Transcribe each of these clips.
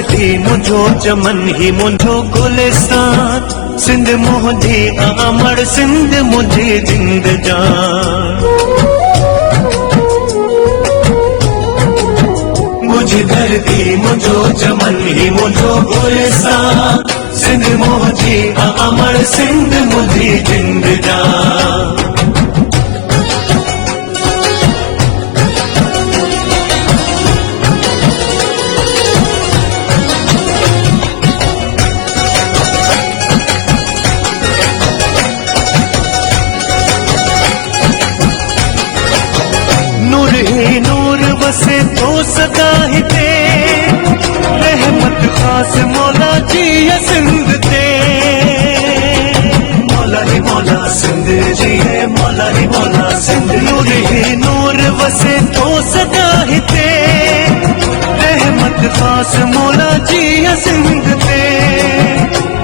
धरती मुझो चमन ही मुझो गुलिस्तान, सिंध मुझी अमर सिंध मुझी जिंदजान। मुझी धरती मुझो चमन ही मुझो गुलिस्तान, सिंध मुझी अमर सिंध मुझी जिंदजान। नूर ही नूर बसे तो सदा ही ते, रहमत खास मौला जी है सिंध ते। मौला ही मौला सिंध जी है, मौला ही मौला सिंध। नूर ही नूर बसे तो सदा ही ते, रहमत खास मौला जी है सिंध ते।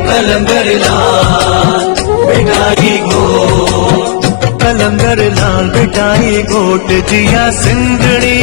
कलंदर लाल बेटाई गोट, कलंदर लाल बेटाई गोट जिया सिंधड़ी।